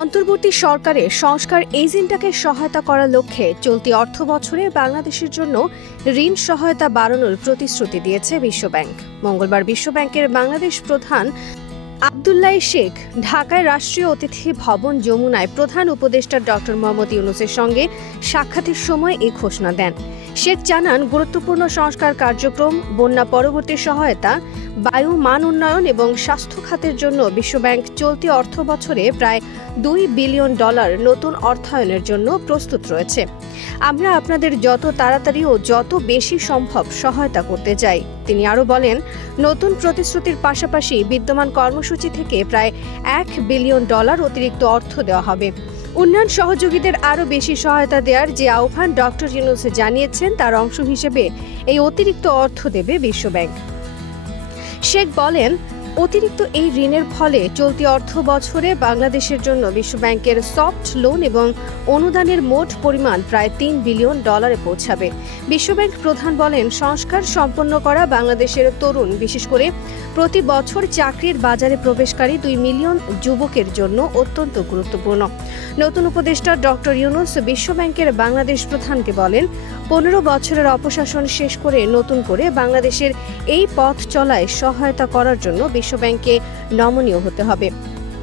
অন্তর্বর্তী সরকারের সংস্কার এজেন্ডাকে সহায়তা করার লক্ষ্যে চলতি অর্থবছরে বাংলাদেশের জন্য ঋণ সহায়তা বাড়ানোর প্রতিশ্রুতি দিয়েছে বিশ্বব্যাংক। মঙ্গলবার বিশ্বব্যাংকের বাংলাদেশ প্রধান আব্দুল্লাহ শেখ ঢাকায় রাষ্ট্রীয় অতিথি ভবন যমুনায় প্রধান উপদেষ্টা ডক্টর মোহাম্মদ ইউনূসের সঙ্গে সাক্ষাতের সময় এই ঘোষণা দেন। শেখ জানান, গুরুত্বপূর্ণ সংস্কার কার্যক্রম, বন্যা পরবর্তী সহায়তা, বায়ু মান উন্নয়ন এবং স্বাস্থ্য খাতের জন্য বিশ্বব্যাংক চলতি অর্থবছরে প্রায় $2 বিলিয়ন নতুন অর্থায়নের জন্য প্রস্তুত রয়েছে। আমরা আপনাদের যত তাড়াতাড়ি ও যত বেশি সম্ভব সহায়তা করতে চাই। তিনি আরও বলেন, নতুন প্রতিশ্রুতির পাশাপাশি বিদ্যমান কর্মসূচি থেকে প্রায় $1 বিলিয়ন অতিরিক্ত অর্থ দেওয়া হবে। উন্নয়ন সহযোগীদের আরও বেশি সহায়তা দেওয়ার যে আহ্বান ডক্টর ইউনূস জানিয়েছেন, তার অংশ হিসেবে এই অতিরিক্ত অর্থ দেবে বিশ্বব্যাংক। শেখ বলেন, অতিরিক্ত এই ঋণের ফলে চলতি অর্থ বছরে বাংলাদেশের জন্য বিশ্বব্যাংকের সফট লোন এবং অনুদানের মোট পরিমাণ প্রায় $3 বিলিয়ন পৌঁছাবে। বিশ্বব্যাংক প্রধান বলেন, সংস্কার সম্পন্ন করা বাংলাদেশের তরুণ, বিশেষ করে প্রতি বছর চাকরির বাজারে প্রবেশকারী 2 মিলিয়ন যুবকের জন্য অত্যন্ত গুরুত্বপূর্ণ। নতুন উপদেষ্টা ডক্টর ইউনূস বিশ্বব্যাংকের বাংলাদেশ প্রধানকে বলেন, 15 বছরের অপশাসন শেষ করে নতুন করে বাংলাদেশের এই পথ চলায় সহায়তা করার জন্য বিশ্বব্যাংকে নমনীয় হতে হবে।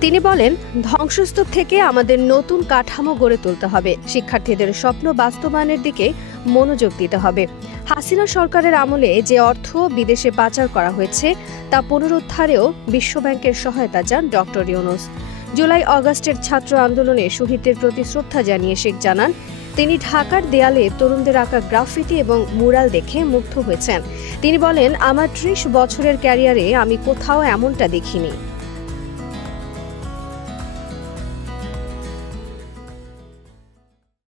তিনি বলেন, ধ্বংসস্তূপ থেকে আমাদের নতুন কাঠামো গড়ে তুলতে হবে। শিক্ষার্থীদের স্বপ্ন বাস্তবায়নের দিকে মনোযোগ দিতে হবে। হাসিনা সরকারের আমলে যে অর্থ বিদেশে পাচার করা হয়েছে তা পুনরুদ্ধারেও বিশ্বব্যাংকের সহায়তা চান ডক্টর ইউনূস। জুলাই আগস্টের ছাত্র আন্দোলনে শহীদদের প্রতি শ্রদ্ধা জানিয়ে শেখ জানান, তিনি ঢাকার দেয়ালে তরুণদের আঁকা গ্রাফিতি এবং মুরাল দেখে মুগ্ধ হয়েছেন। তিনি বলেন, আমার 30 বছরের ক্যারিয়ারে আমি কোথাও এমনটা দেখিনি।